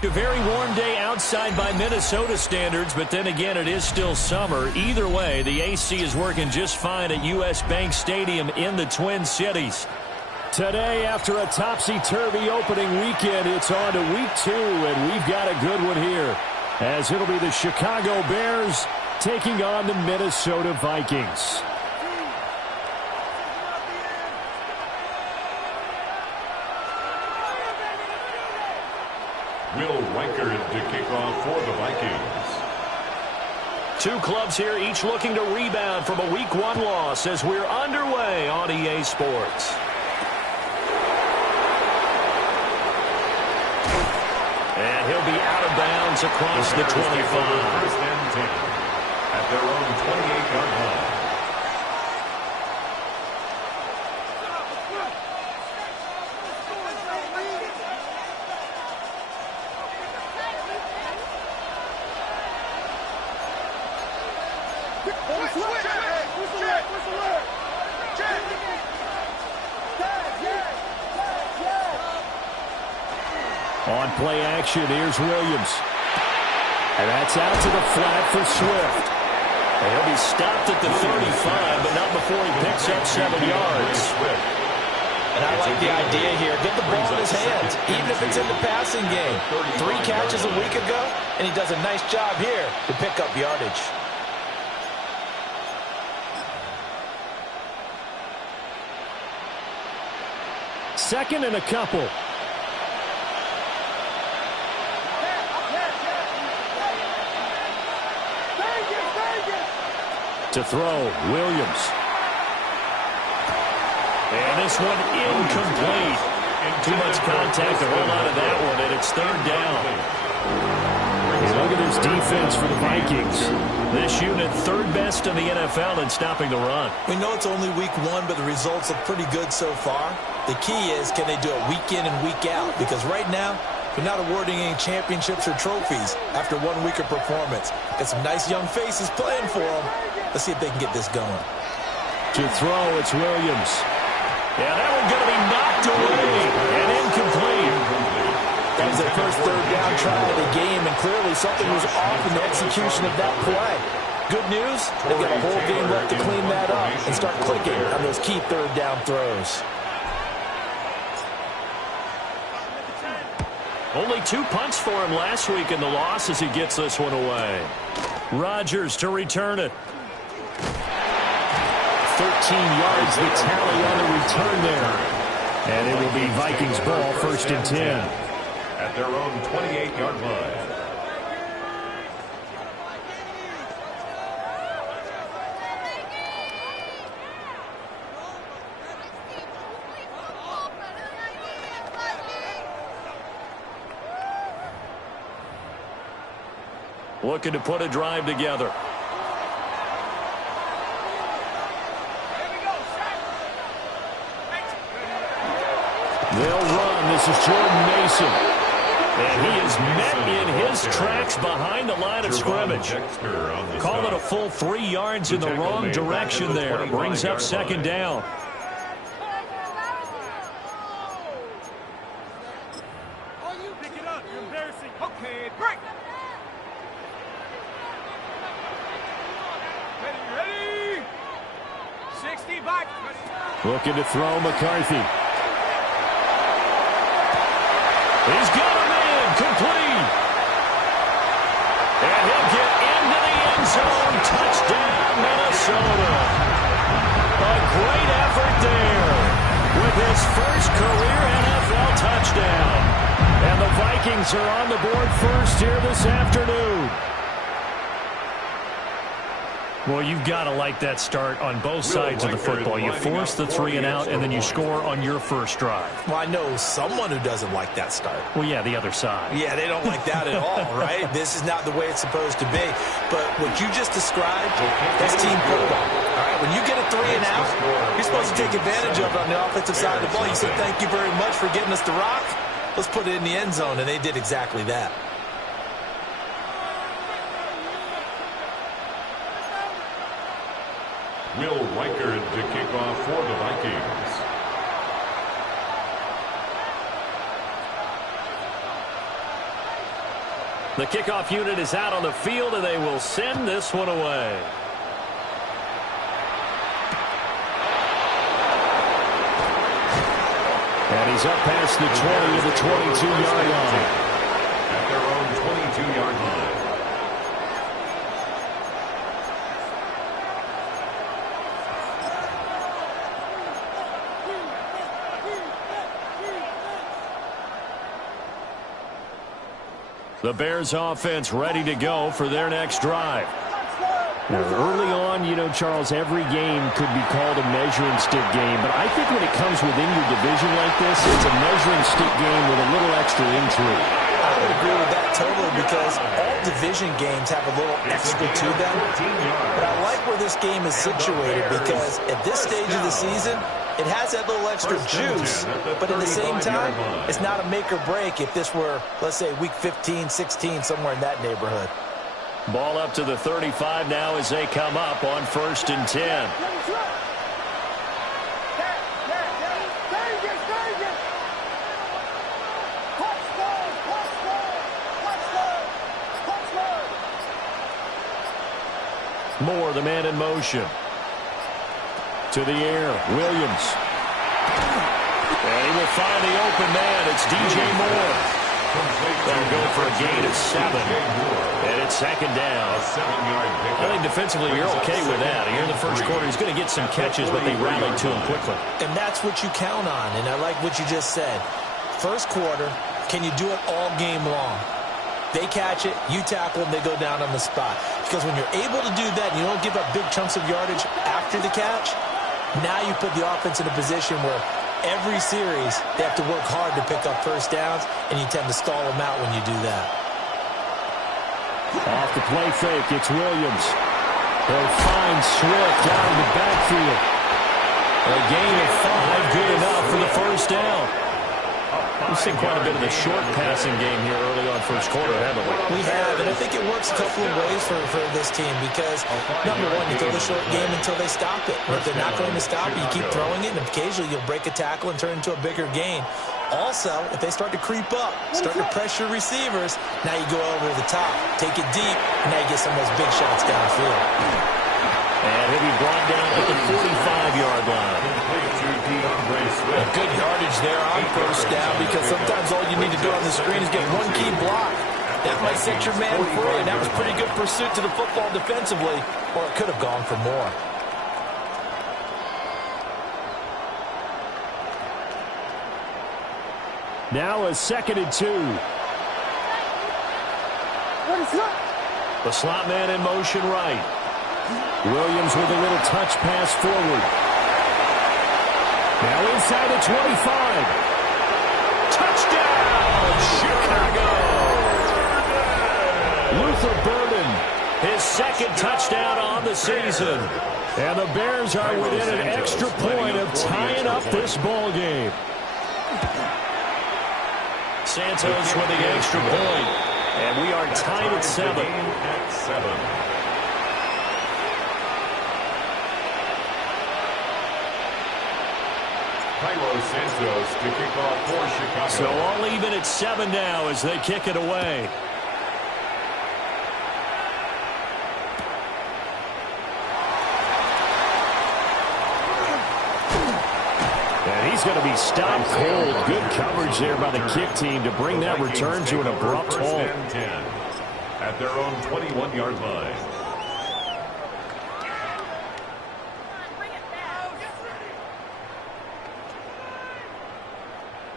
A very warm day outside by Minnesota standards, but then again, it is still summer. Either way, the AC is working just fine at U.S. Bank Stadium in the Twin Cities. Today, after a topsy-turvy opening weekend, it's on to week 2, and we've got a good one here, as it'll be the Chicago Bears taking on the Minnesota Vikings. Will Riker to kick off for the Vikings. Two clubs here, each looking to rebound from a Week 1 loss as we're underway on EA Sports. And he'll be out of bounds across the 25. First and 10 at their own 28-yard line. On play action, here's Williams. And that's out to the flat for Swift. And he'll be stopped at the 35, but not before he picks up 7 yards. And I like the idea here. Get the ball in his hands, even if it's in the passing game. 3 catches a week ago, and he does a nice job here to pick up yardage. Second and a couple. To throw, Williams. And this one incomplete. Too much contact to hold on to that one, and it's 3rd down. Look at this defense for the Vikings. This unit 3rd best in the NFL in stopping the run. We know it's only week 1, but the results look pretty good so far. The key is, can they do it week in and week out? Because right now, they're not awarding any championships or trophies after 1 week of performance. Got some nice young faces playing for them. Let's see if they can get this going. To throw, it's Williams. Yeah, that one's going to be knocked away and incomplete. That was their first 3rd down try of the game, and clearly something was off in the execution of that play. Good news, they've got a whole game left to clean that up and start clicking on those key 3rd down throws. Only 2 punts for him last week in the loss as he gets this one away. Rodgers to return it. 13 yards the tally on the return there. And it will be Vikings ball, 1st and 10. At their own 28-yard line. Looking to put a drive together. They'll run. This is Jordan Mason. And he is met in his tracks behind the line of scrimmage. Call it a full 3 yards in the wrong direction there. Brings up 2nd down. Looking to throw, McCarthy. He's got him in, complete. And he'll get into the end zone. Touchdown, Minnesota. A great effort there with his first career NFL touchdown. And the Vikings are on the board first here this afternoon. Well, you've got to like that start on both sides of the football. You force the 3 and out, and then you score on your first drive. Well, I know someone who doesn't like that start. Well, yeah, the other side. Yeah, they don't like that at all, right? This is not the way it's supposed to be. But what you just described, that's team football. All right, when you get a 3 and out, you're supposed to take advantage of it on the offensive side of the ball. You say, thank you very much for getting us the rock. Let's put it in the end zone, and they did exactly that. Will Riker to kick off for the Vikings. The kickoff unit is out on the field, and they will send this one away. And he's up past the 20 to the 22-yard line. At their own 22-yard line. The Bears offense ready to go for their next drive. Now, early on, you know, Charles, every game could be called a measuring stick game, but I think when it comes within your division like this, it's a measuring stick game with a little extra intrigue. I would agree with that totally because all division games have a little extra to them. But I like where this game is situated because at this stage of the season, it has that little extra juice, but at the same time, it's not a make or break if this were, let's say, week 15, 16, somewhere in that neighborhood. Ball up to the 35 now as they come up on 1st and 10. Moore, the man in motion. To the air, Williams. And he will find the open man. It's DJ Moore. They'll go for a gain of 7. And it's 2nd down. I think defensively you're okay with that. Here in the first quarter, he's going to get some catches, but they rallied to him quickly. And that's what you count on, and I like what you just said. First quarter, can you do it all game long? They catch it, you tackle them, they go down on the spot. Because when you're able to do that and you don't give up big chunks of yardage after the catch, now you put the offense in a position where every series they have to work hard to pick up first downs, and you tend to stall them out when you do that. Off the play fake, it's Williams. They'll find Swift down the backfield. A gain of 5, good enough for the first down. We've seen quite a bit of the short passing game here early on first quarter, haven't we? We have, and I think it works a couple of ways for this team because, number one, you throw the short game until they stop it. And if they're not going to stop it, you keep throwing it, and occasionally you'll break a tackle and turn into a bigger gain. Also, if they start to creep up, start to pressure receivers, now you go over the top, take it deep, and now you get some of those big shots downfield. And he'll be brought down at the 45-yard line. Good yardage there on first down because sometimes all you need to do on the screen is get one key block. That might set your man free, and that was pretty good pursuit to the football defensively, or it could have gone for more. Now a 2nd and 2. The slot man in motion right. Williams with a little touch pass forward. Now inside the 25. Touchdown, Chicago! Luther Burden, his 2nd touchdown on the season. And the Bears are within an extra point of tying up this ball game. Santos with the extra point. And we are tied at 7. Santos to kick off for Chicago. So all even at 7 now as they kick it away. And he's going to be stopped cold. Good coverage there by the kick team to bring that return to an abrupt halt. At their own 21-yard line.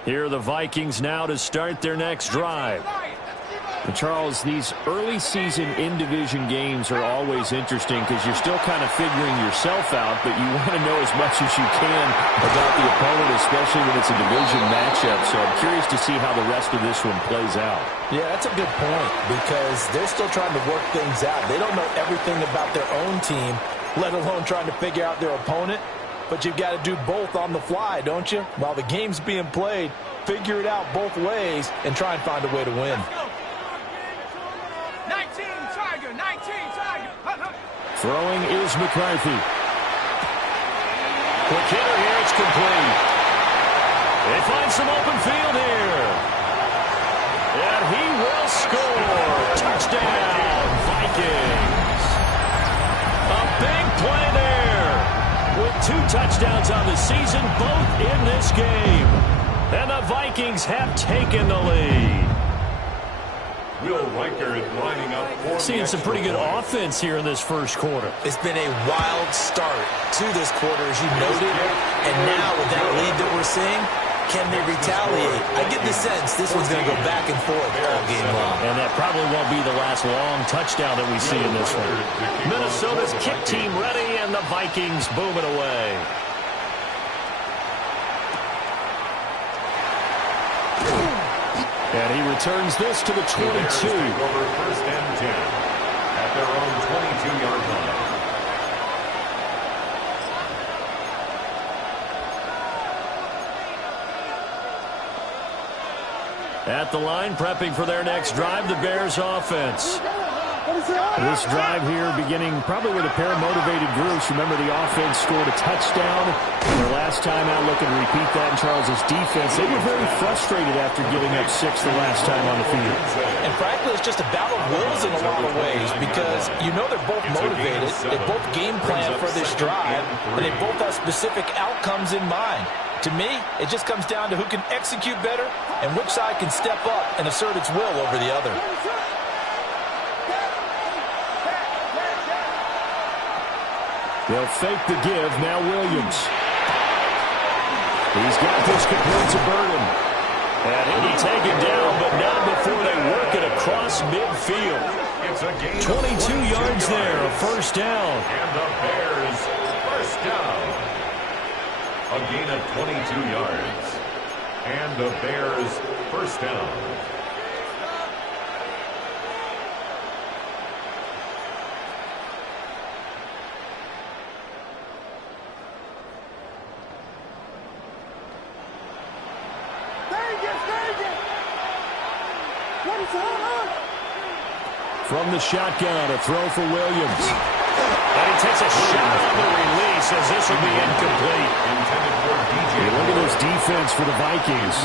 Here are the Vikings now to start their next drive. And Charles, these early season in-division games are always interesting because you're still kind of figuring yourself out, but you want to know as much as you can about the opponent, especially when it's a division matchup. So I'm curious to see how the rest of this one plays out. Yeah, that's a good point because they're still trying to work things out. They don't know everything about their own team, let alone trying to figure out their opponent. But you've got to do both on the fly, don't you? While the game's being played, figure it out both ways and try and find a way to win. 19 Tiger, 19 Tiger. Throwing is McCarthy. Quick hitter here, it's complete. They find some open field here. And he will score. Vikings. A big play there. With 2 touchdowns on the season, both in this game. And the Vikings have taken the lead. Will Riker is lining up for Seeing some pretty good offense here in this first quarter. It's been a wild start to this quarter, as you noted. And now with that lead that we're seeing, can they retaliate? I get the sense this one's going to go back and forth all game long. And that probably won't be the last long touchdown that we see in this one. Minnesota's kick team ready, and the Vikings boom it away. And he returns this to the 22. Over first and 10 at their own 22-yard line. At the line, prepping for their next drive, the Bears offense. This drive here beginning probably with a pair of motivated groups. Remember, the offense scored a touchdown. Their last time out, looking to repeat that in Charles' defense. They were very frustrated after giving up 6 the last time on the field. And frankly, it's just a battle of wills in a lot of ways because you know they're both motivated. They both game plan for this drive, and they both have specific outcomes in mind. To me, it just comes down to who can execute better and which side can step up and assert its will over the other. They'll fake the give. Now Williams. He's got this complete to Burton. And he'll be taken down, but not before they work it across midfield. 22 yards there, a first down. And the Bears first down. A gain of 22 yards. And the Bears first down. From the shotgun, a throw for Williams. And he takes a shot on the release as this will be incomplete. Look at this defense for the Vikings.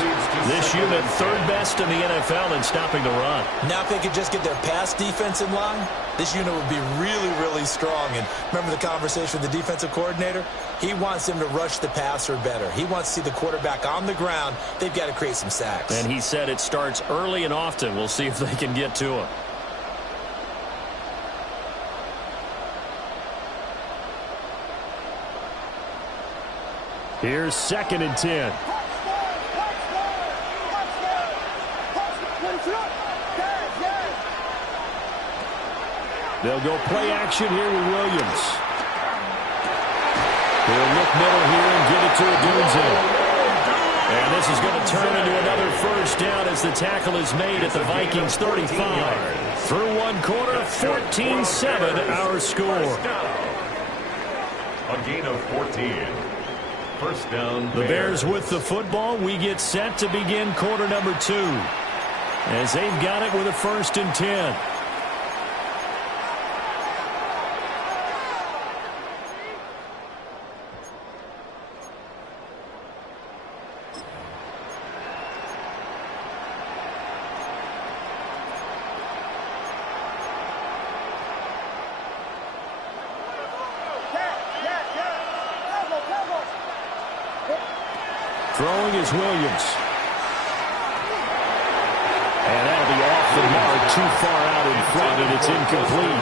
This unit third best in the NFL in stopping the run. Now if they could just get their pass defense in line, this unit would be really, really strong. And remember the conversation with the defensive coordinator? He wants them to rush the passer better. He wants to see the quarterback on the ground. They've got to create some sacks. And he said it starts early and often. We'll see if they can get to him. Here's 2nd and 10. They'll go play action here with Williams. He'll look middle here and give it to Odunze. And this is going to turn into another first down as the tackle is made at the Vikings 35. Through one quarter, 14-7 our score. A gain of 14. First down. The Bears with the football. We get set to begin quarter number 2 as they've got it with a 1st and 10. Throwing is Williams. And that'll be off the mark, too far out in front, and it's incomplete.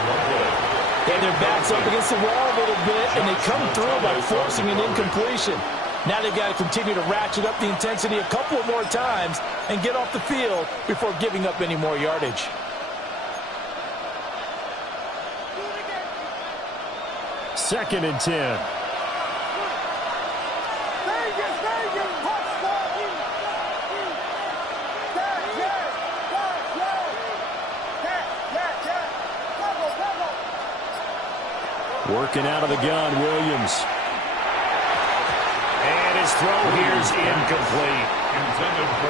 And their back's up against the wall a little bit, and they come through by forcing an incompletion. Now they've got to continue to ratchet up the intensity a couple more times and get off the field before giving up any more yardage. Second and 10. Working out of the gun, Williams. And his throw here is incomplete.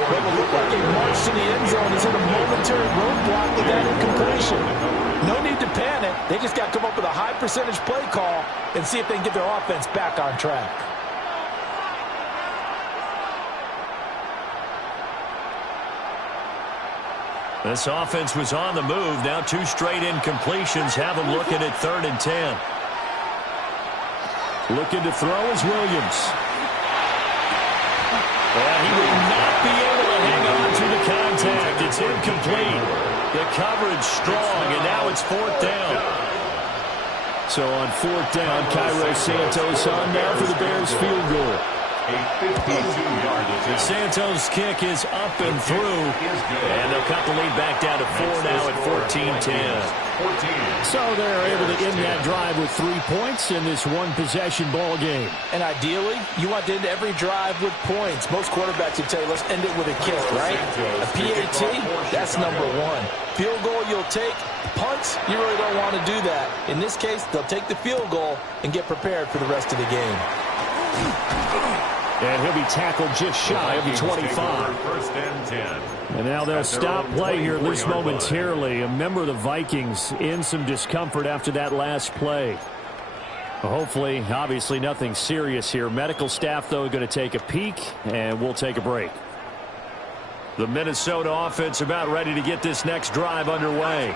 What will look like a march to the end zone is in a momentary roadblock with that incompletion. No need to panic. They just got to come up with a high percentage play call and see if they can get their offense back on track. This offense was on the move. Now 2 straight incompletions have them looking at 3rd and 10. Looking to throw is Williams. Well, he will not be able to hang on to the contact. It's incomplete. The coverage strong, and now it's 4th down. So on 4th down, Cairo Santos on now for the Bears field goal. A 52-yard attempt. Santos' kick is up and through, and they'll cut the lead back down to 4 now at 14-10. So they're able to end that drive with 3 points in this one-possession ball game. And ideally, you want to end every drive with points. Most quarterbacks would tell you, let's end it with a kick, right? A PAT, that's number 1. Field goal you'll take. Punts, you really don't want to do that. In this case, they'll take the field goal and get prepared for the rest of the game. And he'll be tackled just shy of the 25. 1st and 10. And now they'll stop play here at least momentarily. A member of the Vikings in some discomfort after that last play. Hopefully, obviously nothing serious here. Medical staff, though, going to take a peek, and we'll take a break. The Minnesota offense about ready to get this next drive underway.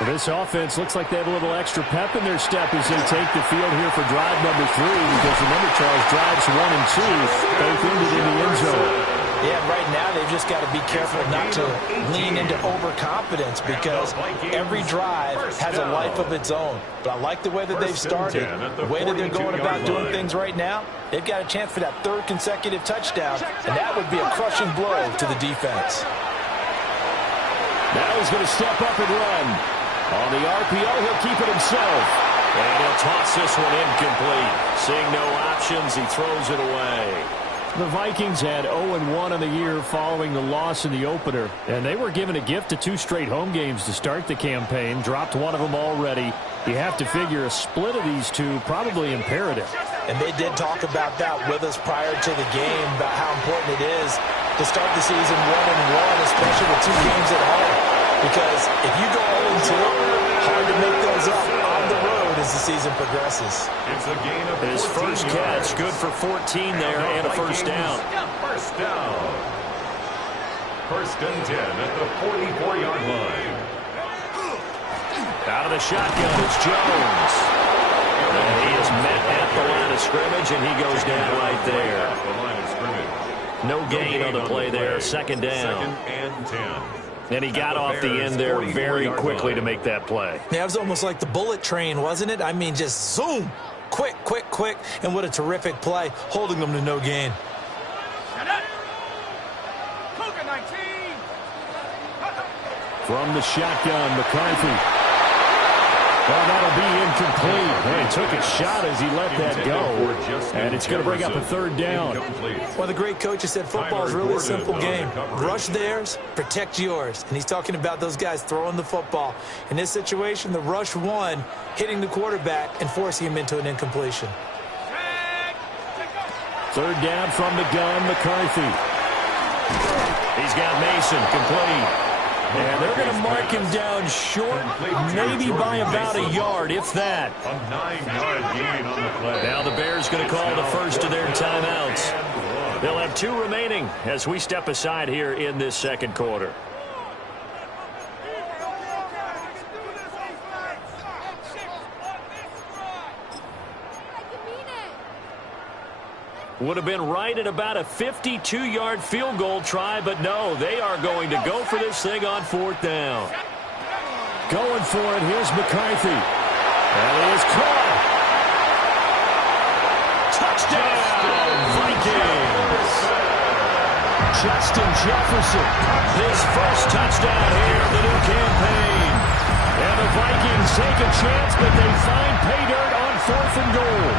Well, this offense looks like they have a little extra pep in their step as they take the field here for drive number 3. Because remember, Charles, drives 1 and 2 both ended in the end zone. Yeah, right now they've just got to be careful not to lean into overconfidence because every drive has a life of its own. But I like the way that they've started, the way that they're going about doing things right now. They've got a chance for that 3rd consecutive touchdown, and that would be a crushing blow to the defense. Now he's going to step up and run. On the RPO, he'll keep it himself. And he'll toss this one incomplete. Seeing no options, he throws it away. The Vikings had 0-1 on the year following the loss in the opener. And they were given a gift of 2 straight home games to start the campaign. Dropped one of them already. You have to figure a split of these 2 probably imperative. And they did talk about that with us prior to the game, about how important it is to start the season 1-1, especially with 2 games at home. Because if you go 0-2, hard to make those up on the road as the season progresses. It's a gain of His first catch, good for 14 there, and a first down. First down. 1st and 10 at the 44-yard line. Out of the shotgun, it's Jones. And he is met at the line of scrimmage, and he goes down right there. The line of scrimmage. No gain on the play there, 2nd down. 2nd and 10. And he got off the end there very quickly to make that play. Yeah, it was almost like the bullet train, wasn't it? I mean, just zoom. Quick, quick, quick. And what a terrific play, holding them to no gain. From the shotgun, McCarthy. Well, that'll be incomplete. Well, he took a shot as he let that go. And it's going to bring up a 3rd down. Well, the great coach has said football is really a simple game. Rush theirs, protect yours. And he's talking about those guys throwing the football. In this situation, the rush 1, hitting the quarterback and forcing him into an incompletion. 3rd down from the gun, McCarthy. He's got Mason complete. And they're going to mark him down short, maybe by about a yard, if that. A 9-yard gain on the play. Now the Bears going to call the first of their timeouts. They'll have 2 remaining as we step aside here in this 2nd quarter. Would have been right at about a 52-yard field goal try, but no, they are going to go for this thing on 4th down. Going for it, here's McCarthy. That is caught. Touchdown, Vikings. Justin Jefferson. His first touchdown here of the new campaign. And the Vikings take a chance, but they find pay dirt on 4th and goal.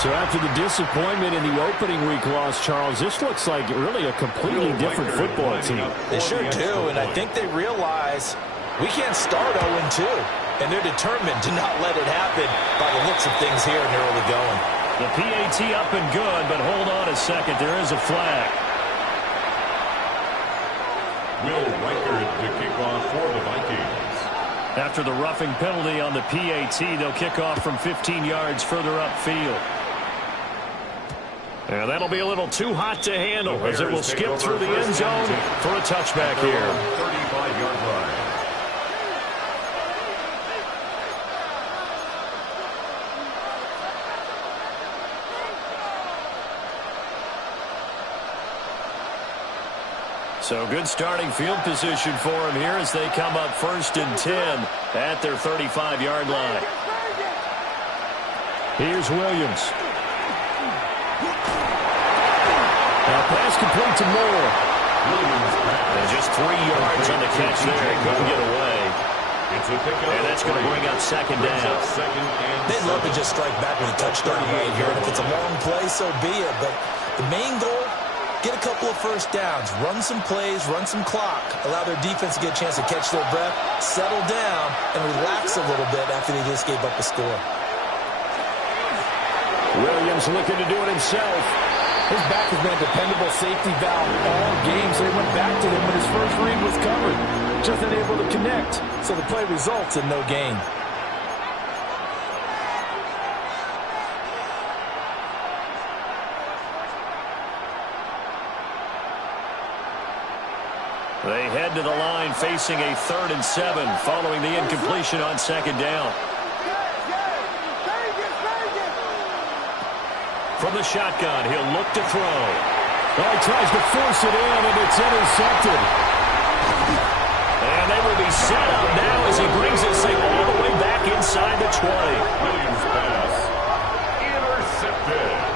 So after the disappointment in the opening week loss, Charles, this looks like really a completely different football team. They sure do, and I think they realize we can't start 0-2, and they're determined to not let it happen by the looks of things here in the early going. The PAT up and good, but hold on a second. There is a flag. Will Reichard to kick off for the Vikings. After the roughing penalty on the PAT, they'll kick off from 15 yards further upfield. And that'll be a little too hot to handle as it will skip through the end zone for a touchback here. 35-yard line. So good starting field position for him here as they come up 1st and 10 at their 35-yard line. Here's Williams. Now pass complete to Moore. And just 3 yards on the catch there. Couldn't get away. And that's going to bring up 2nd down. They'd love to just strike back with a touchdown right here. And if it's a long play, so be it. But the main goal, get a couple of first downs, run some plays, run some clock, allow their defense to get a chance to catch their breath, settle down, and relax a little bit after they just gave up a score. Williams looking to do it himself. His back has been a dependable safety valve all game, so he went back to him when his first read was covered. Just unable to connect, so the play results in no gain. They head to the line facing a 3rd and 7 following the incompletion on 2nd down. From the shotgun, he'll look to throw. Oh, he tries to force it in, and it's intercepted. And they will be set up now as he brings this thing all the way back inside the 20. Williams pass. Intercepted.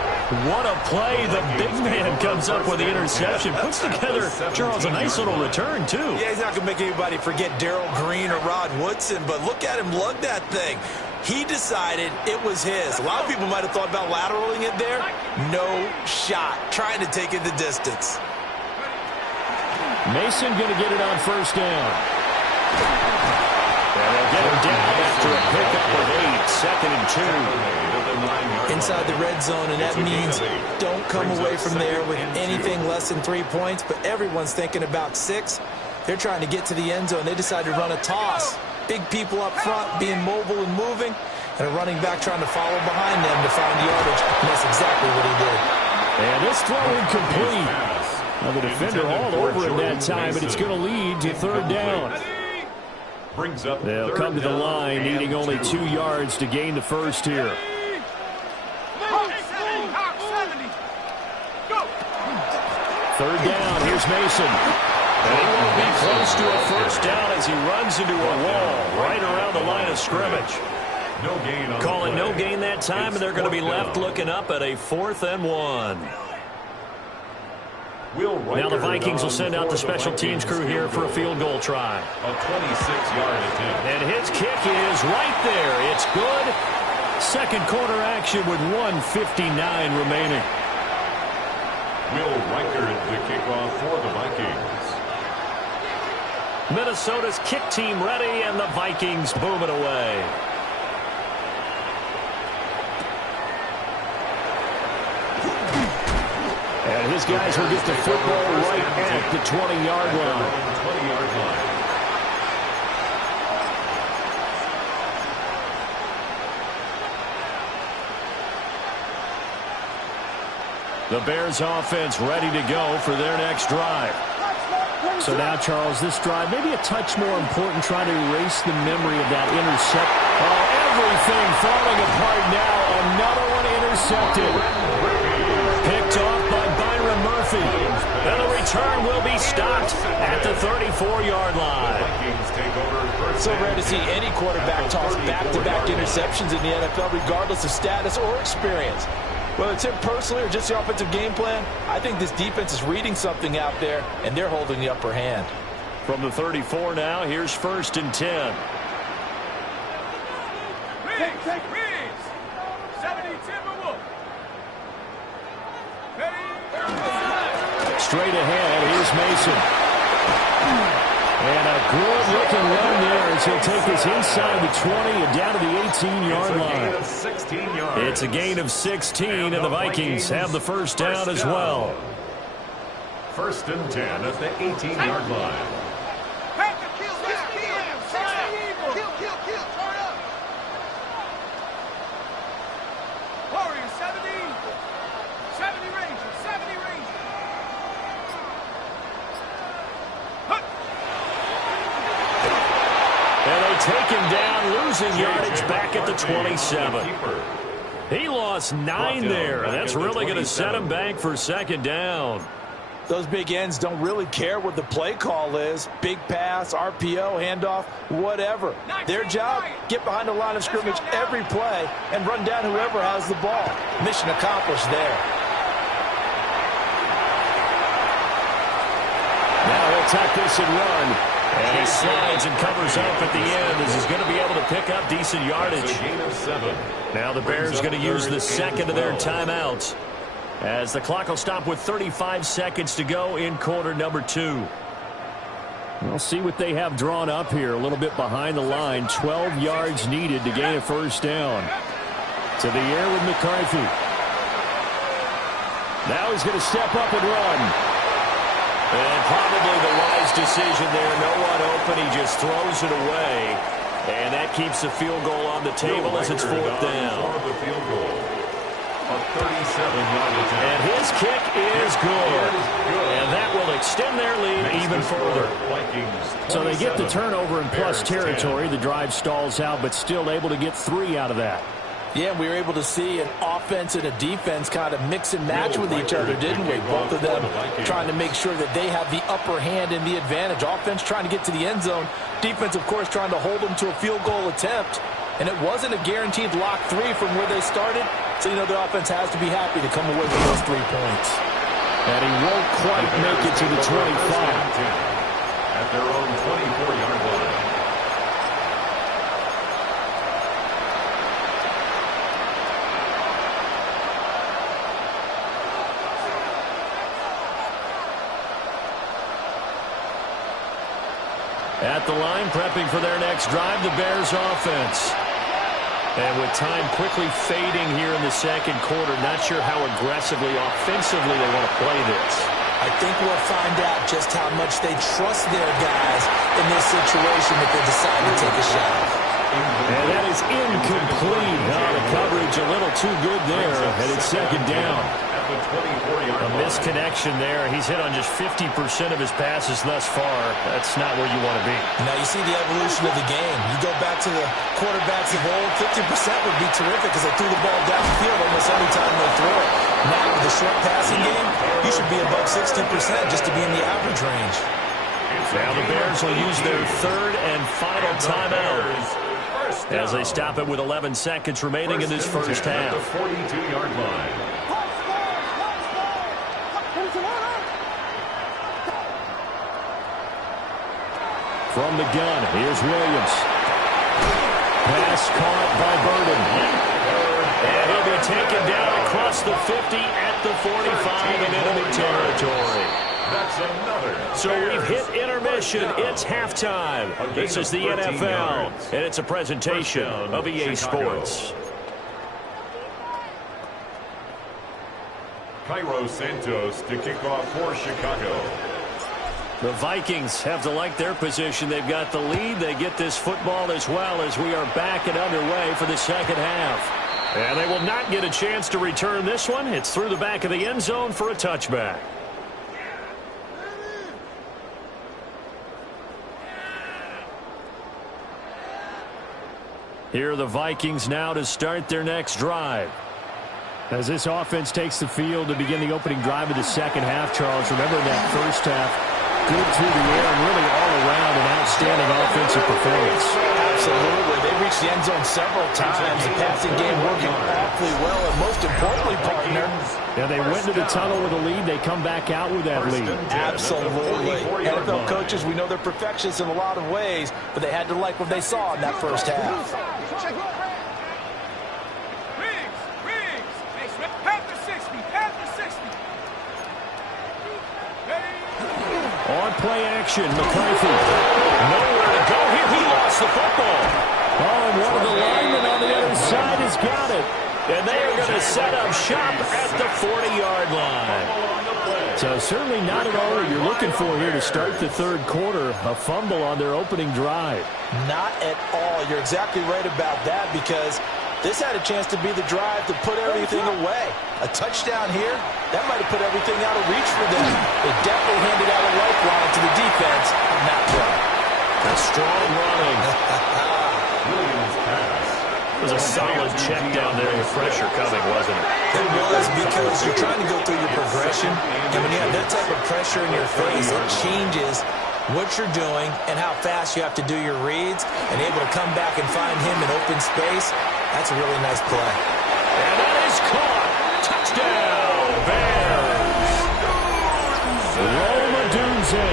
What a play. The big man comes up with the interception. Puts together, Charles, a nice little return, too. Yeah, he's not going to make anybody forget Darrell Green or Rod Woodson, but look at him lug that thing. He decided it was his. A lot of people might have thought about lateraling it there. No shot. Trying to take it the distance. Mason going to get it on 1st down. And they'll get him down after a pickup of 8, 2nd and 2. Inside the red zone, and that means don't come away from there with anything less than 3 points, but everyone's thinking about 6. They're trying to get to the end zone. They decide to run a toss. Big people up front being mobile and moving, and a running back trying to follow behind them to find the yardage. And that's exactly what he did. And this throw incomplete. Now the defender all over him that time, but it's going to lead to 3rd down. They'll come to the line, needing only 2 yards to gain the first here. 3rd down, here's Mason. And he won't be close to a first down as he runs into a wall right around the line of scrimmage. No gain on Call it no gain that time, and they're going to be left looking up at a 4th and 1. Now the Vikings will send out the special teams crew here for a field goal try. A 26-yard attempt. And his kick is right there. It's good. 2nd quarter action with 1:59 remaining. Will Reichert the kickoff for the Vikings. Minnesota's kick team ready, and the Vikings boom it away. And his guys will get the football right at the 20-yard line. 20-yard line. The Bears offense ready to go for their next drive. So now, Charles, this drive maybe a touch more important, trying to erase the memory of that intercept. Oh, everything falling apart now. Another one intercepted. Picked off by Byron Murphy. And the return will be stopped at the 34-yard line. So rare to see any quarterback toss back-to-back interceptions in the NFL, regardless of status or experience. Whether it's him personally or just the offensive game plan, I think this defense is reading something out there, and they're holding the upper hand. From the 34 now, here's 1st and 10. Reeves! 70 Timberwolf! Straight ahead, here's Mason. And a good-looking run there as he'll take this inside the 20 and down to the 18-yard line. It's a gain of 16, and the Vikings have the first down as well. 1st and 10 at the 18-yard line. Warriors 70. 70 Raiders. they take him down, losing yardage back at the 27. He lost 9 there. That's really going to set him back for second down. Those big ends don't really care what the play call is. Big pass, RPO, handoff, whatever. Their job, get behind the line of scrimmage every play and run down whoever has the ball. Mission accomplished there. Now he'll tuck this and run. And he slides and covers up at the end as he's going to be able to pick up decent yardage. Now the Bears going to use the second of their timeouts, as the clock will stop with 35 seconds to go in quarter number 2. We'll see what they have drawn up here. A little bit behind the line. 12 yards needed to gain a first down. To the air with McCarthy. Now he's going to step up and run. And probably the wise decision there. No one open. He just throws it away. And that keeps the field goal on the table as it's 4th down. And his kick is good. And that will extend their lead even further. So they get the turnover in plus territory. The drive stalls out, but still able to get 3 out of that. Yeah, we were able to see an offense and a defense kind of mix and match with each other, didn't we? Both of them trying to make sure that they have the upper hand and the advantage. Offense trying to get to the end zone. Defense, of course, trying to hold them to a field goal attempt. And it wasn't a guaranteed lock 3 from where they started. So, you know, the offense has to be happy to come away with those 3 points. And he won't quite make it to the 25. At their own 24-yard line. At the line, prepping for their next drive, the Bears offense. And with time quickly fading here in the second quarter, not sure how aggressively, offensively they want to play this. I think we'll find out just how much they trust their guys in this situation if they decide to take a shot. And that is incomplete. The coverage a little too good there, and it's second down. A misconnection there. He's hit on just 50% of his passes thus far. That's not where you want to be. Now you see the evolution of the game. You go back to the quarterbacks of old, 50% would be terrific because they threw the ball downfield almost every time they throw it. Now with the short passing game, you should be above 60% just to be in the average range. Now the Bears will use their third and final timeout as they stop it with 11 seconds remaining in this first half. The 42-yard line. From the gun, here's Williams. Pass caught by Burden. And he'll be taken down across the 50 at the 45 in enemy territory. That's another. So we've hit intermission. It's halftime. This is the NFL, and it's a presentation of EA Sports. Cairo Santos to kick off for Chicago. The Vikings have to like their position. They've got the lead. They get this football as well as we are back and underway for the second half. And they will not get a chance to return this one. It's through the back of the end zone for a touchback. Here are the Vikings now to start their next drive. As this offense takes the field to begin the opening drive of the second half, Charles, remember that first half, good through the air and really all around an outstanding offensive performance. Absolutely. They reached the end zone several times. The passing game working awfully well, and most importantly, partner. Yeah, they went to the tunnel with a lead. They come back out with that lead. Absolutely. NFL coaches, we know they're perfectionists in a lot of ways, but they had to like what they saw in that first half. On play action, McCarthy. Nowhere to go here. He lost the football. Oh, and one of the linemen on the other side has got it. And they are going to set up shop at the 40-yard line. So certainly not at all what you're looking for here to start the third quarter. A fumble on their opening drive. Not at all. You're exactly right about that because this had a chance to be the drive to put everything away. A touchdown here, that might have put everything out of reach for them. They definitely handed out a lifeline to the defense on that play. That's strong running. Williams pass. It was a solid check down there with pressure coming, wasn't it? It was, because you're trying to go through your progression, and when you have that type of pressure in your face, it changes what you're doing and how fast you have to do your reads, and able to come back and find him in open space. That's a really nice play. And that is caught. Touchdown, Bears. Roma Dunze,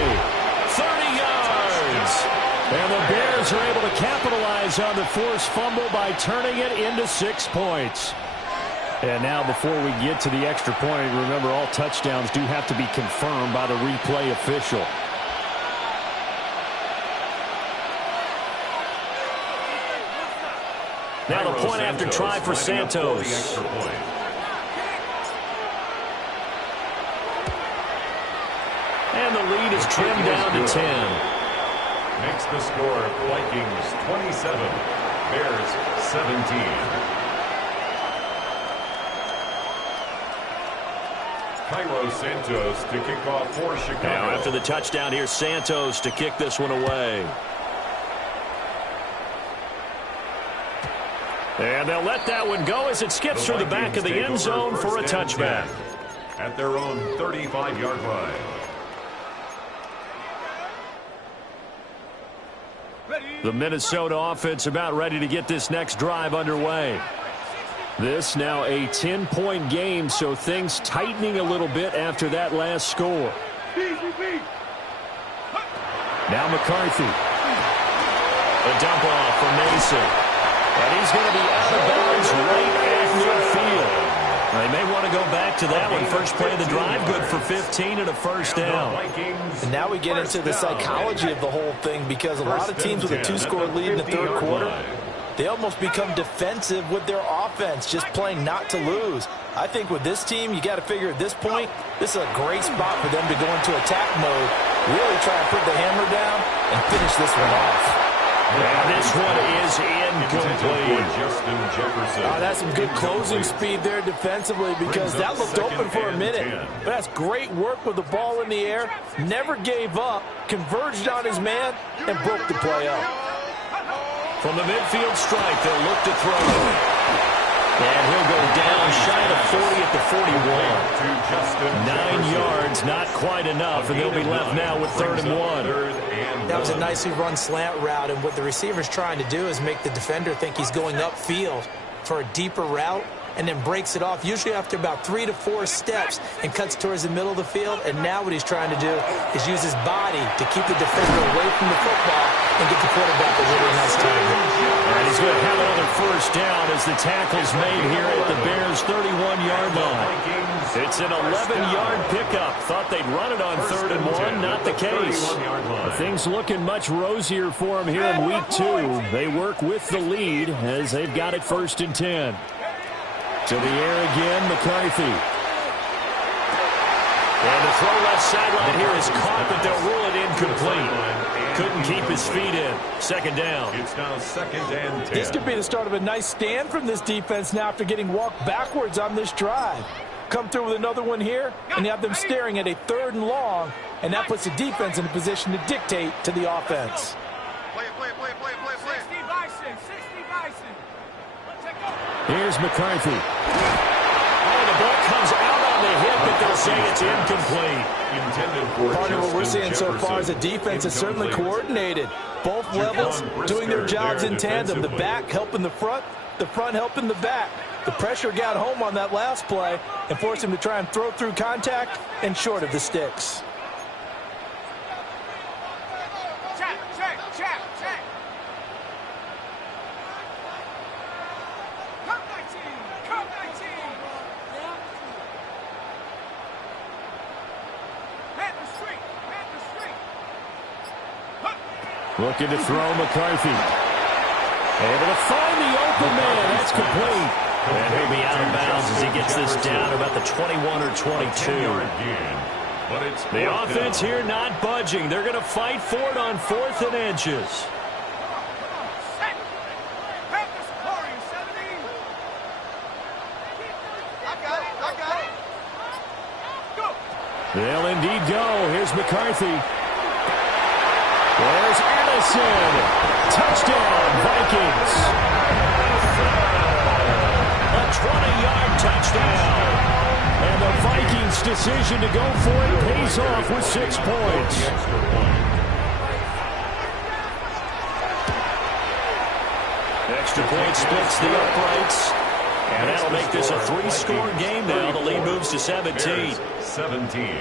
30 yards. And the Bears are able to capitalize on the forced fumble by turning it into 6 points. And now, before we get to the extra point, remember, all touchdowns do have to be confirmed by the replay official. Now the point after try for Santos. And the lead is trimmed down to 10. Makes the score Vikings 27, Bears 17. Cairo Santos to kick off for Chicago. Now after the touchdown, here's Santos to kick this one away. And they'll let that one go as it skips through the back of the end zone for a touchback. At their own 35-yard line. The Minnesota offense about ready to get this next drive underway. This now a 10-point game, so things tightening a little bit after that last score. Now McCarthy. A dump off for Mason. And he's going to be out of bounds right at midfield. They may want to go back to that one. First play of the drive, good for 15 and a first down. And now we get into the psychology of the whole thing, because a lot of teams with a 2-score lead in the third quarter, they almost become defensive with their offense, just playing not to lose. I think with this team, you got to figure at this point, this is a great spot for them to go into attack mode, really try and put the hammer down and finish this one off. And this one is incomplete. Oh, that's some good closing speed there defensively, because that looked open for a minute. But that's great work with the ball in the air. Never gave up, converged on his man, and broke the play up. From the midfield stripe, they'll look to throw. And he'll go down shy of 40 at the 41. 9 yards, not quite enough, and they'll be left now with 3rd and 1. That was a nicely run slant route, and what the receiver's trying to do is make the defender think he's going upfield for a deeper route, and then breaks it off, usually after about 3 to 4 steps, and cuts towards the middle of the field. And now what he's trying to do is use his body to keep the defender away from the football and get the quarterback a really nice target. And he's going to have another first down as the tackle's made here at the Bears' 31-yard line. It's an 11-yard pickup. Thought they'd run it on 3rd and 1. Not the case. Things looking much rosier for them here in week 2. They work with the lead as they've got it 1st and 10. To the air again, McCarthy. And the throw left sideline here is caught, but they'll rule it incomplete. Couldn't keep his feet in. 2nd down. It's now 2nd and 10. This could be the start of a nice stand from this defense now after getting walked backwards on this drive. Come through with another one here, and you have them staring at a 3rd and long, and that puts the defense in a position to dictate to the offense. Play. 60 Bison. Here's McCarthy. Oh, the ball comes out on the hit, but they'll say it's incomplete. Partner, what we're seeing so far is the defense is certainly coordinated. Both levels doing their jobs in tandem. The back helping the front helping the back. The pressure got home on that last play and forced him to try and throw through contact and short of the sticks. Check. Come 19. Head the street. Looking to throw McCarthy. Able to find the open man. That's complete. And he'll be out of bounds as he gets this down about the 21 or 22. The offense here not budging. They're going to fight for it on 4th and inches. They'll indeed go. Here's McCarthy. There's Addison. Touchdown, Vikings. A 20-yard touchdown. And the Vikings' decision to go for it pays off with 6 points. Extra point splits the uprights. And that'll make this a 3-score game now. The lead moves to 17. 17.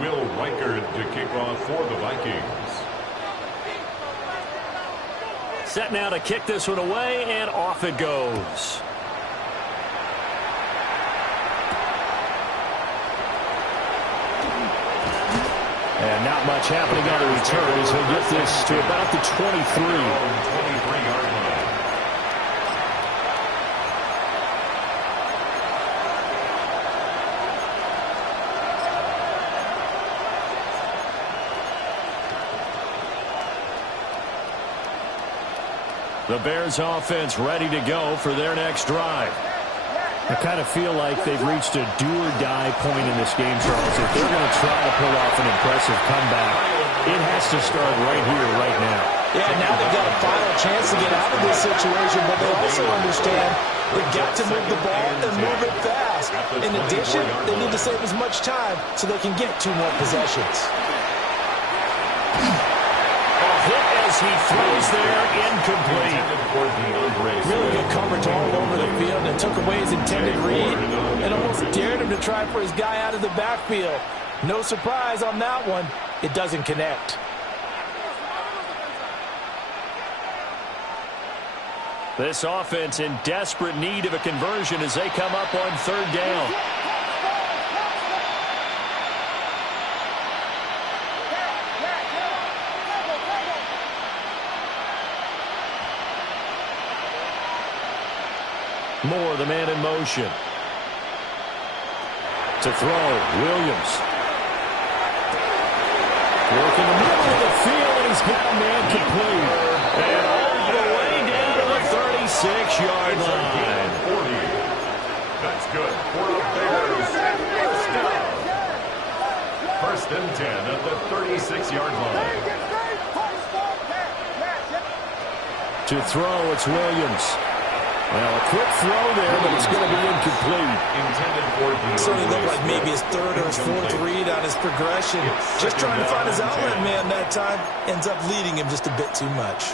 Will Reichard to kick off for the Vikings. Set now to kick this one away, and off it goes. And not much happening on the return as he'll get this to about the 23. 23-yard line. The Bears offense ready to go for their next drive. I kind of feel like they've reached a do-or-die point in this game, Charles. If they're going to try to pull off an impressive comeback, it has to start right here, right now. Yeah, now they've got a final chance to get out of this situation, but they also understand they've got to move the ball and move it fast. In addition, they need to save as much time so they can get 2 more possessions. He throws there, incomplete. Really good coverage all over the field and took away his intended read and almost dared him to try for his guy out of the backfield. No surprise on that one. It doesn't connect. This offense in desperate need of a conversion as they come up on 3rd down. Moore, the man in motion. To throw, Williams. Working the middle of the field, and he's got a man complete. And all the way down to the 36-yard line. 40. That's good for the Bears. First down. 1st and 10 at the 36-yard line. To throw, it's Williams. Well, a quick throw there, but it's going to be incomplete. Intended for Certainly looked like maybe his 3rd or his 4th read on his progression. Just trying to find his outlet man that time. Ends up leading him just a bit too much.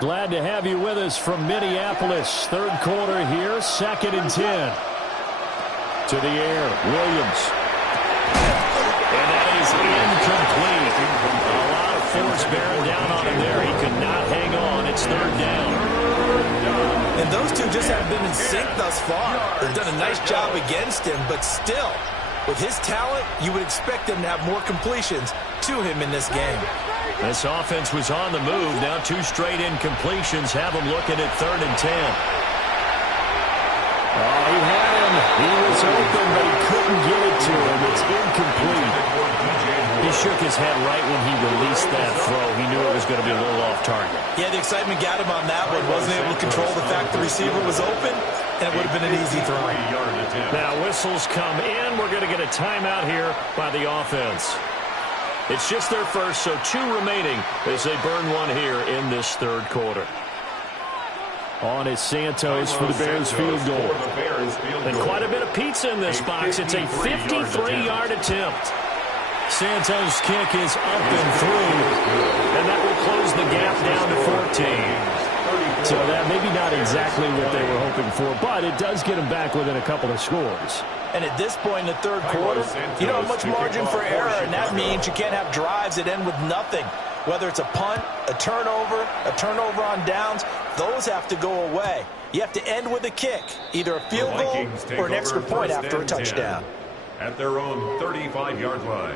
Glad to have you with us from Minneapolis. 3rd quarter here, 2nd and 10. To the air, Williams. And that is incomplete. A lot of force bearing down on him there. He could not hang on. It's 3rd down. And those two just haven't been in sync thus far. They've done a nice job against him, but still, with his talent, you would expect them to have more completions to him in this game. This offense was on the move. Now 2 straight incompletions have them looking at 3rd and 10. Oh, he had him. He was open, but he couldn't get it to him. It's incomplete. He shook his head right when he released that throw. He knew it was going to be a little off target. Yeah, the excitement got him on that one. Wasn't able to control the fact the receiver was open, and it would have been an easy throw. Now whistles come in. We're going to get a timeout here by the offense. It's just their first, so 2 remaining as they burn one here in this 3rd quarter. On is Santos for the Bears field goal. And quite a bit of pizza in this box. It's a 53-yard attempt. Santos' kick is up and through, and that will close the gap down to 14. So that maybe not exactly what they were hoping for, but it does get them back within a couple of scores. And at this point in the 3rd quarter, you don't have much margin for error, and that means you can't have drives that end with nothing. Whether it's a punt, a turnover on downs, those have to go away. You have to end with a kick, either a field goal or an extra point after a touchdown. At their own 35-yard line.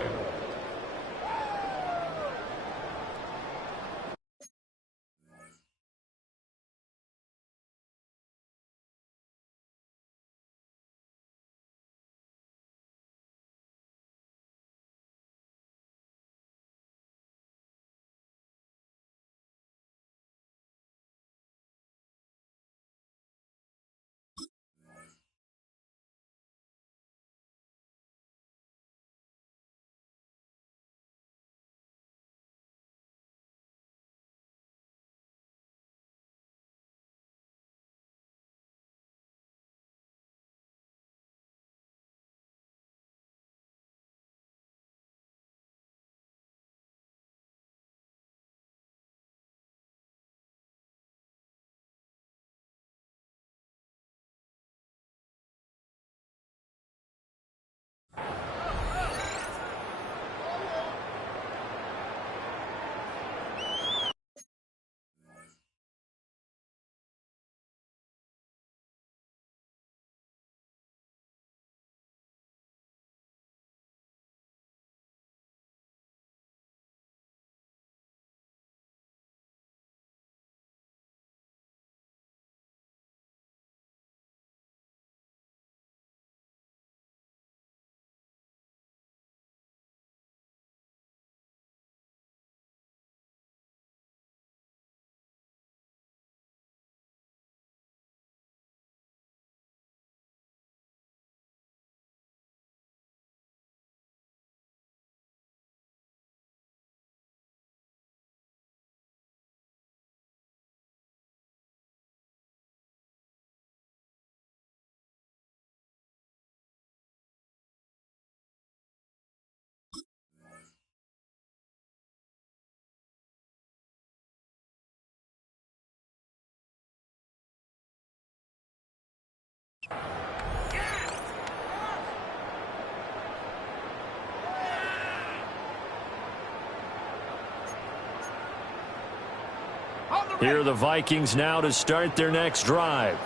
Here are the Vikings now to start their next drive.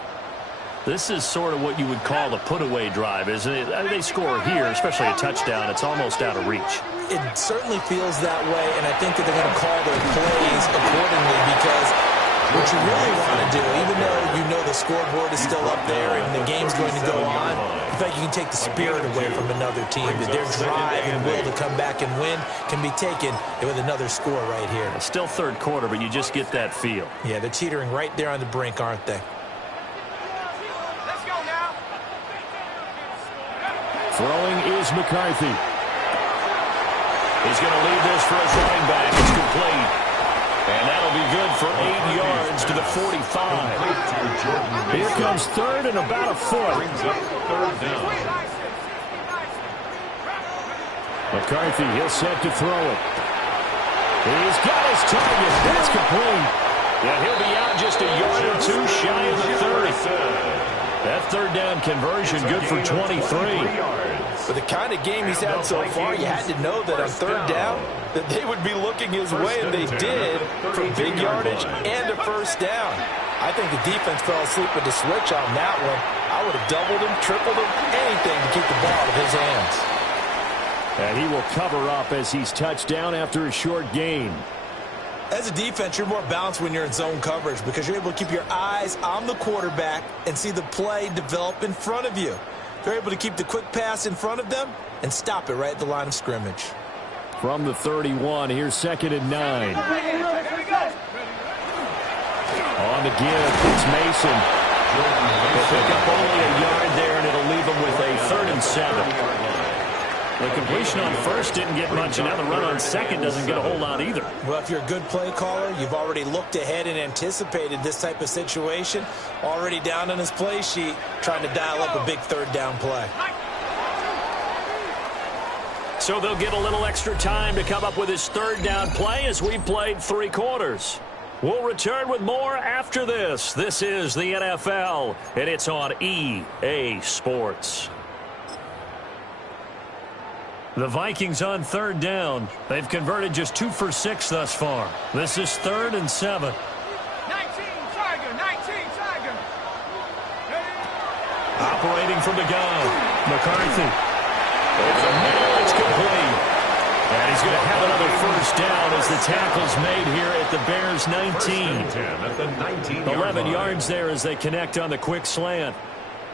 This is sort of what you would call a put-away drive, isn't it? They score here, especially a touchdown. It's almost out of reach. It certainly feels that way, and I think that they're going to call their plays accordingly because what you really want to do, even though you know the scoreboard is still up there and the game's going to go on, in fact, you can take the spirit away from another team, that their drive and will to come back and win can be taken with another score right here. It's still third quarter, but you just get that feel. Yeah, they're teetering right there on the brink, aren't they? Throwing is McCarthy. He's going to leave this for his running back. It's complete. And that'll be good for 8 yards to the 45. Here comes third and about a foot. McCarthy, he'll set to throw it. He's got his target. That's complete. Yeah, he'll be out just a yard or two shy of the 30. That third down conversion good for 23. For the kind of game he's had so far, you had to know that on third down that they would be looking his way, and they did, for big yardage and a first down. I think the defense fell asleep at the switch on that one. I would have doubled him, tripled him, anything to keep the ball out of his hands. And he will cover up as he's touched down after a short gain. As a defense, you're more balanced when you're in zone coverage because you're able to keep your eyes on the quarterback and see the play develop in front of you. They're able to keep the quick pass in front of them and stop it right at the line of scrimmage. From the 31, here's 2nd and 9. On the give, it's Mason. He'll pick up only a yard there, and it'll leave him with a 3rd and 7. The completion on first didn't get much, and now the run on second doesn't get a whole lot either. Well, if you're a good play caller, you've already looked ahead and anticipated this type of situation. Already down on his play sheet, trying to dial up a big third down play. So they'll get a little extra time to come up with his third down play as we played 3 quarters. We'll return with more after this. This is the NFL, and it's on EA Sports. The Vikings on third down. They've converted just 2 for 6 thus far. This is 3rd and 7. 19 Tiger, 19 Tiger. Operating from the gun, McCarthy. Over the middle, it's complete. And he's going to have another first down as the tackle's made here at the Bears' 19. 11 yards there as they connect on the quick slant.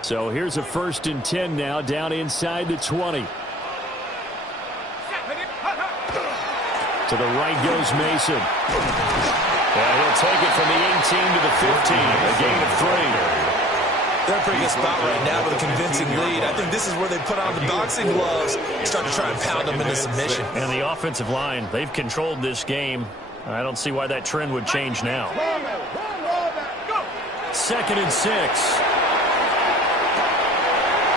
So here's a 1st and 10 now down inside the 20. To the right goes Mason. And he'll take it from the 18 to the 15. A gain of 3. They're in a pretty good spot right now with a convincing lead. I think this is where they put on the boxing gloves and start to try and pound them into submission. And the offensive line, they've controlled this game. I don't see why that trend would change now. 2nd and 6.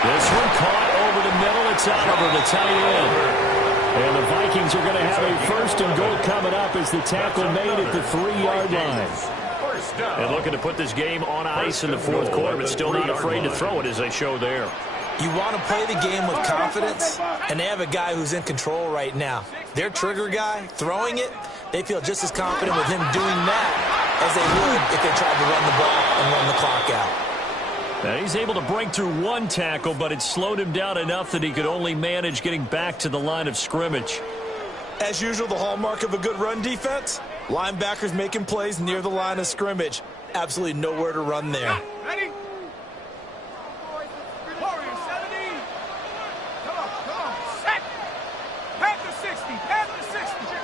This one caught over the middle. It's Oliver, the tight end. And the Vikings are going to have a 1st and goal coming up as the tackle made at the 3-yard line. And looking to put this game on ice in the 4th quarter, but still not afraid to throw it as they show there. You want to play the game with confidence, and they have a guy who's in control right now. Their trigger guy, throwing it, they feel just as confident with him doing that as they would if they tried to run the ball and run the clock out. Now he's able to break through 1 tackle, but it slowed him down enough that he could only manage getting back to the line of scrimmage. As usual, the hallmark of a good run defense, linebackers making plays near the line of scrimmage. Absolutely nowhere to run there. Ready? Warriors 70. Come on, set. Panther 60, Panther 60.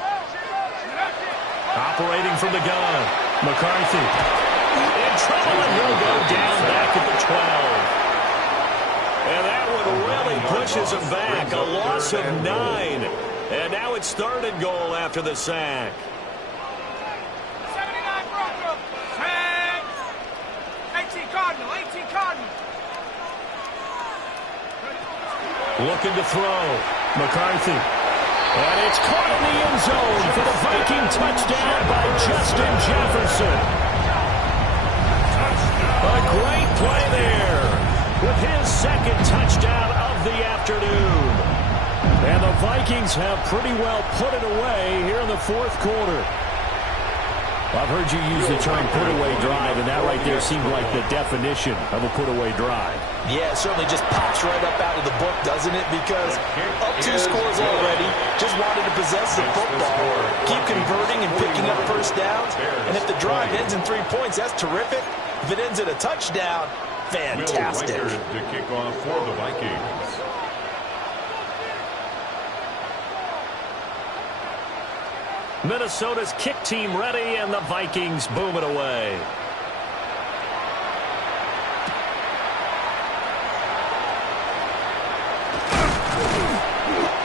Operating from the gun, McCarthy. In trouble, and he'll go down back at the 12. And that one really pushes him back. A loss of 9. And now it's 3rd and goal after the sack. 79 Bronco. Set. 18 Cardinal, 18 Cardinal. Looking to throw. McCarthy. And it's caught in the end zone for the Viking touchdown by Justin Jefferson. A great play there. With afternoon. And the Vikings have pretty well put it away here in the fourth quarter. I've heard you use the term put-away drive, and that right there seemed like the definition of a put-away drive. Yeah, it certainly just pops right up out of the book, doesn't it? Because up 2 scores already, just wanted to possess the football, keep converting and picking up first downs. And if the drive ends in 3 points, that's terrific. If it ends in a touchdown, fantastic. Will Reichard to kick off for the Vikings. Minnesota's kick team ready, and the Vikings boom it away.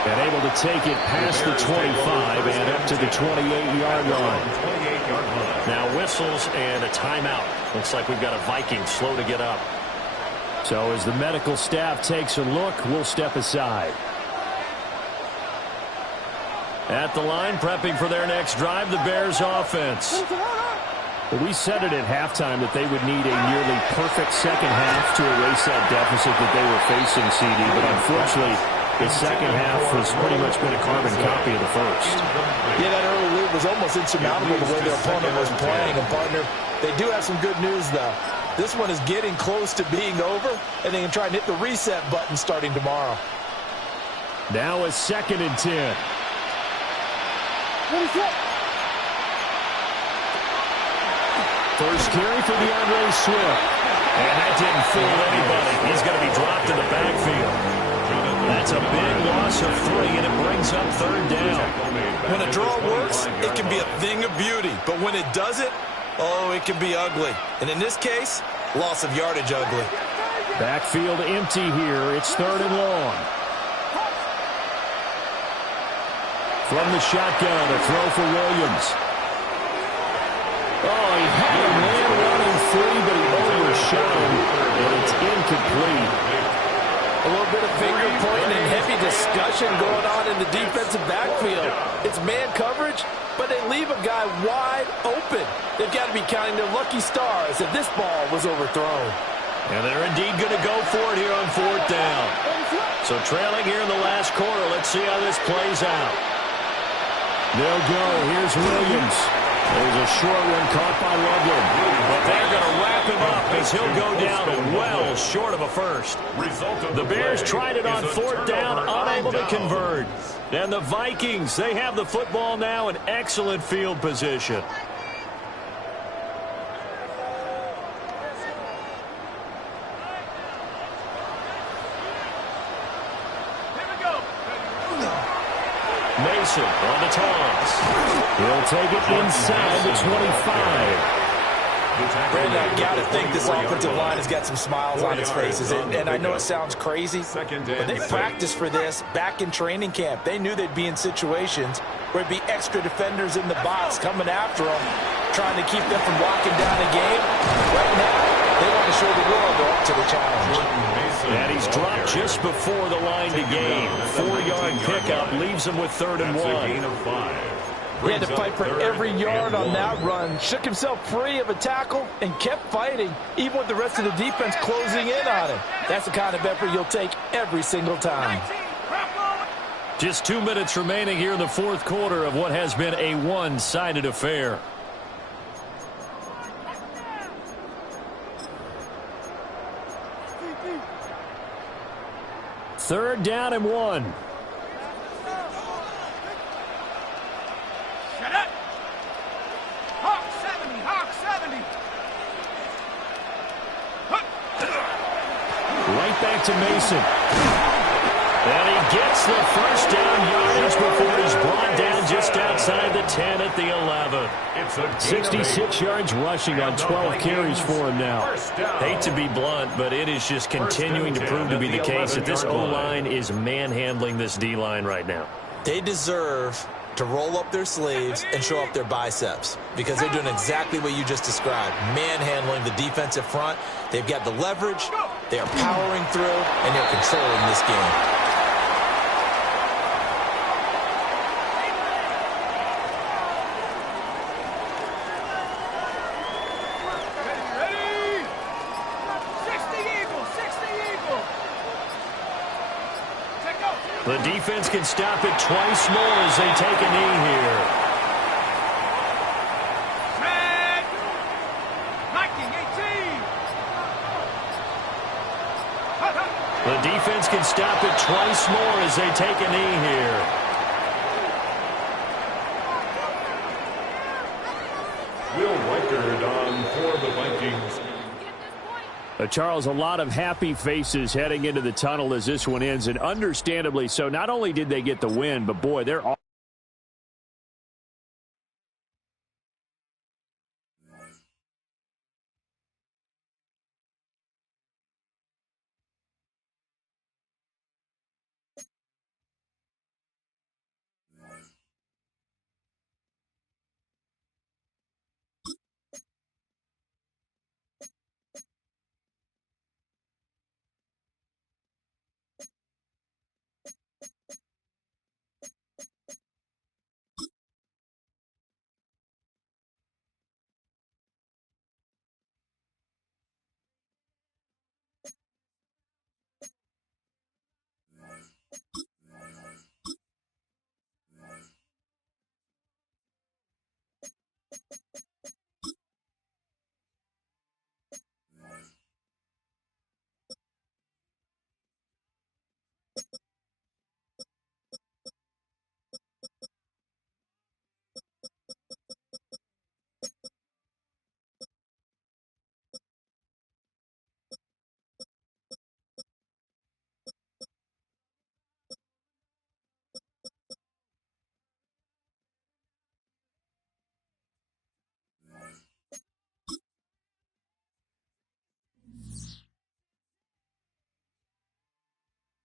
And able to take it past the 25 and up to the 28-yard line. Now whistles and a timeout. Looks like we've got a Viking slow to get up. So as the medical staff takes a look, we'll step aside. At the line, prepping for their next drive, the Bears offense. We said it at halftime that they would need a nearly perfect second half to erase that deficit that they were facing, CD. But unfortunately, the second half has pretty much been a carbon copy of the first. Yeah, that early lead was almost insurmountable the way their opponent was playing. And, partner, they do have some good news, though. This one is getting close to being over, and they can try and hit the reset button starting tomorrow. Now a 2nd and 10. First carry for DeAndre Swift. And that didn't fool anybody. He's going to be dropped in the backfield. That's a big loss of 3, and it brings up 3rd down. When a draw works, it can be a thing of beauty. But when it doesn't, oh, it can be ugly. And in this case, loss of yardage ugly. Backfield empty here. It's 3rd and long. From the shotgun, a throw for Williams. Oh, he had a man running free, but he overshot him, and it's incomplete. A little bit of finger pointing and heavy discussion going on in the defensive backfield. It's man coverage, but they leave a guy wide open. They've got to be counting their lucky stars if this ball was overthrown. And they're indeed going to go for it here on 4th down. So trailing here in the last quarter, let's see how this plays out. They'll go. Here's Williams. There's a short one caught by Loveland. But they're going to wrap him up as he'll go down well short of a first. The Bears tried it on 4th down, unable to convert. And the Vikings, they have the football now in excellent field position. Mason on the toss. He'll take it inside the 25. Brandon, I've got to think this offensive line has got some smiles on its faces. And I know it sounds crazy, but they practiced for this back in training camp. They knew they'd be in situations where it'd be extra defenders in the box coming after them, trying to keep them from locking down the game. Right now, they want to show the world they're up to the challenge. And he's dropped just before the line to gain. 4-yard pickup leaves him with 3rd and 1. He had to fight for every yard on that run. Shook himself free of a tackle and kept fighting, even with the rest of the defense closing in on him. That's the kind of effort you'll take every single time. Just 2 minutes remaining here in the 4th quarter of what has been a one-sided affair. Third down and 1. Shut up! Hawk 70, Hawk 70. Right back to Mason. And he gets the first down yardage before he's brought down just outside the 10 at the 11. 66 yards rushing on 12 carries for him now. Hate to be blunt, but it is just continuing to prove to be the case that this O-line is manhandling this D-line right now. They deserve to roll up their sleeves and show up their biceps because they're doing exactly what you just described, manhandling the defensive front. They've got the leverage, they are powering through, and they're controlling this game. The defense can stop it twice more as they take a knee here. Set. Viking 18. The defense can stop it twice more as they take a knee here. Will Reichard on for the Vikings. Charles, a lot of happy faces heading into the tunnel as this one ends, and understandably so. Not only did they get the win, but boy, they're